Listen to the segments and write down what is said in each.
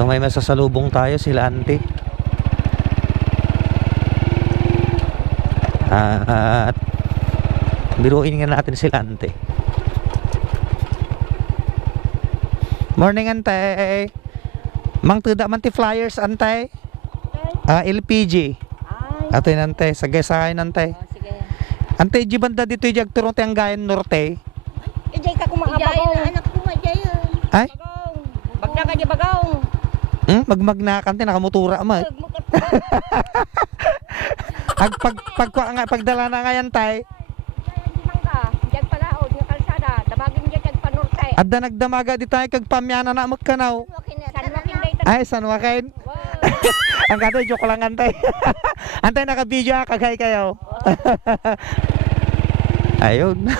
So may masasalubong tayo, sila ante. At biruin nga natin sila ante. Morning ante. Mang tuda man ti flyers ante. LPG. Ate nante, sagay-sagay nante. Sige. Ante, di banda dito yung turong tiyang gayan norte. Ijay ka kumabagaw. Anak ko majayan. Ay? Bagna ka di bagaw. Magmag na kante, nakamutura ma. Pagdala na ngayon tay. Jag palaod nga kalsada, dabagin jag panorte. Adda nagdamaga di tayo kag pamyana na magkanaw. Ay, San Joaquin. Ang gato, joke lang antay. Antay, naka-video kagay kayo. Ayun.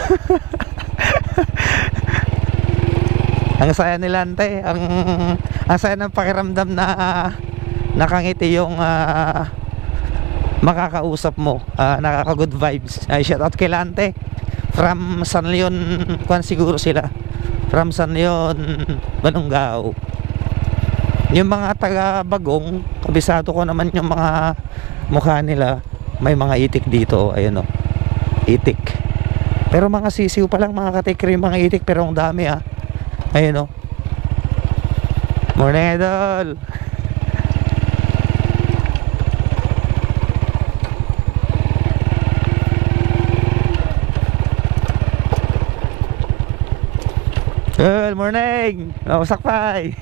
Ang saya nila antay. Ang saya ng pakiramdam na nakangiti yung makakausap mo. Nakaka-good vibes. Ay, shout out kay Lante. From San Leon, kuan siguro sila. From San Leon, Balonggao. Yung mga taga Bagong, kabisado ko naman yung mga mukha nila. May mga itik dito, ayun o. Itik. Pero mga sisiw pa lang mga katikri, mga itik, pero ang dami ayun o. Morning idol. Good morning. Sakpay.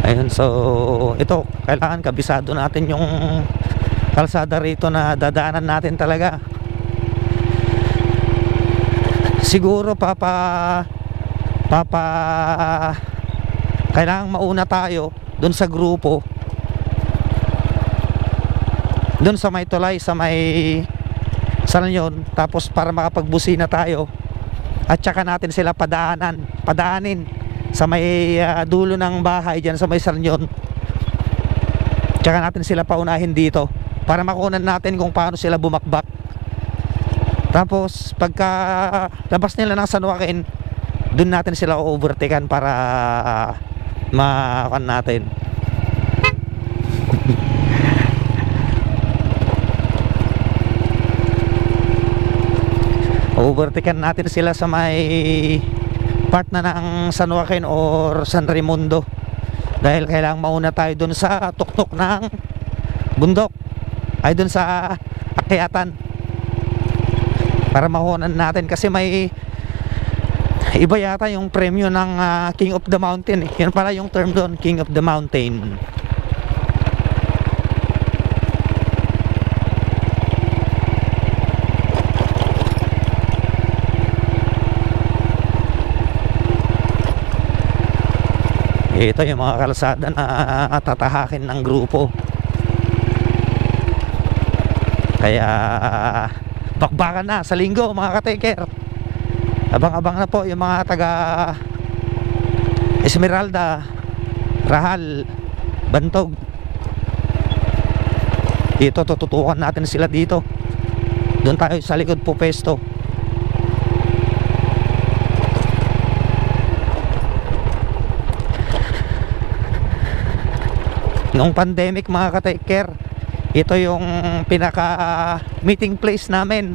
Ayun, so ito, kailangan kabisado natin yung kalsada rito na dadaanan natin talaga. Siguro kailangan mauna tayo dun sa grupo, dun sa may tulay, sa may San Leon, tapos para makapagbusina tayo at saka natin sila padaanin sa may dulo ng bahay dyan sa may San Leon. Tsaka natin sila paunahin dito para makunan natin kung paano sila bumakbak. Tapos pagka labas nila ng San Joaquin, dun natin sila overtaken para makunan natin. Overtaken natin sila sa may part na ng San Joaquin or San Raimundo, dahil kailangang mauna tayo dun sa tuktok ng bundok, ay dun sa akyatan, para mahunan natin. Kasi may iba yata yung premyo ng King of the Mountain Yan pala yung term doon, King of the Mountain. Ito yung mga kalsada na tatahakin ng grupo. Kaya bakbakan na sa linggo mga ka-taker. Abang-abang na po yung mga taga Esmeralda, Rahal, Bantog. Dito tututukan natin sila dito. Doon tayo sa likod po pesto. Noong pandemic mga ka-take care, ito yung pinaka meeting place namin.